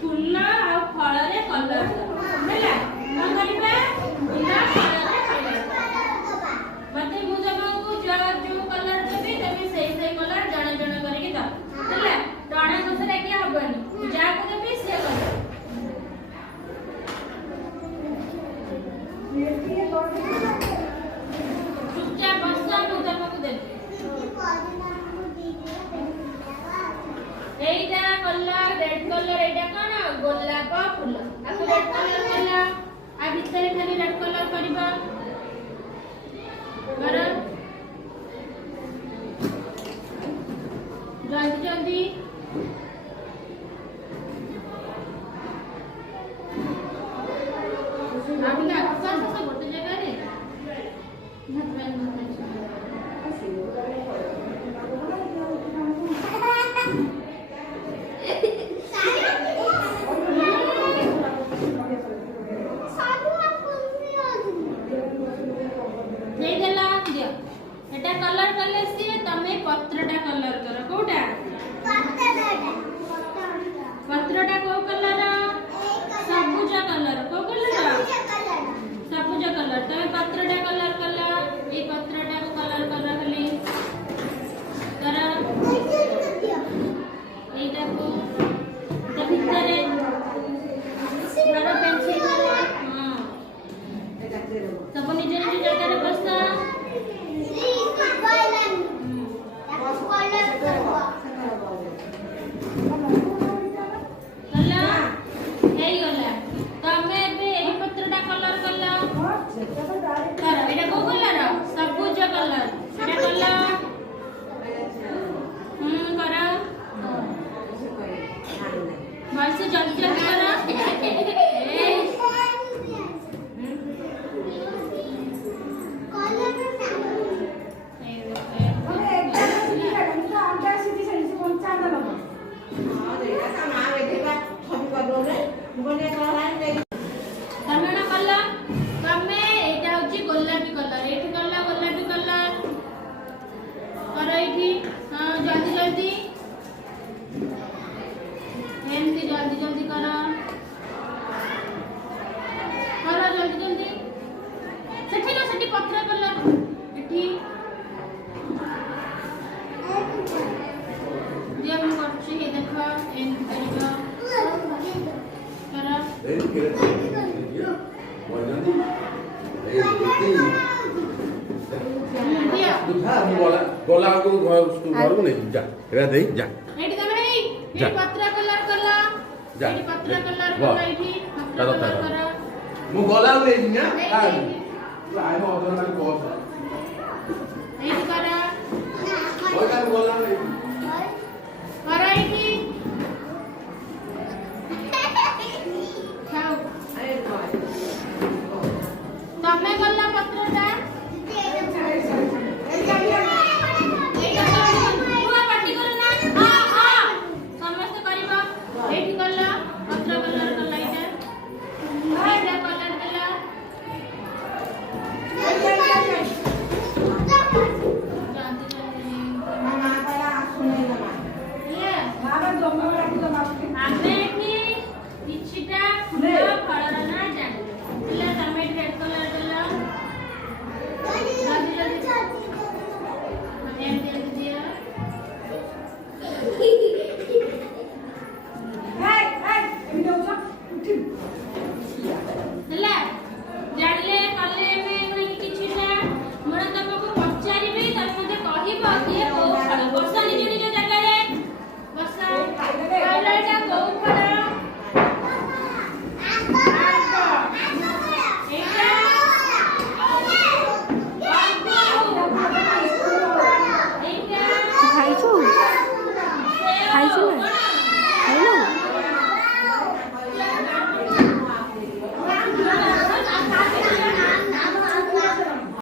फूल आ फल रे कलर हैला कोन करिबा फूल फल रे कलर मते मु जमाको जो कलर देबी तमे सेई कलर जण जण करके द हैला डणा कसरे के हबनी जा को देबी से कलर चुपचाप बस मु जमाको देबी एटा कलर रेड कलर एटा कोन गोलाप फूल आको रेड कलर कला आ भीतर खाली रेड कलर करबा कर जल्दी जल्दी आबिना सब सब गोटे जगह रे एटा कलर कले से तमे पत्रटा कलर करो कोटा पत्रटा को कलर सबुज कलर को कलर सबुज कलर तमे पत्रटा कलर कला ए पत्रटा को कलर करा खाली करा एटा को त भितरे करा पेंसिल करा हां सब निज निज जगह रे बसा जल्दी जल्दी करो करो जल्दी जल्दी सेठी ना सेठी पत्र कलर एठी जे हम करछि हे देखो एन करियो करो गोला को घर को नहीं जा एरा दे जा एठी तमे एठी पत्र कलर कला एठी पत्र कलर कला एठी पत्र कलर करा मु गोला ले ना आइ हो ओदर ना को एठी करा गोला गोला ले करा एठी खाओ तमे गल्ला पत्रटा ଆମେ ଏଠି କିଛିଟା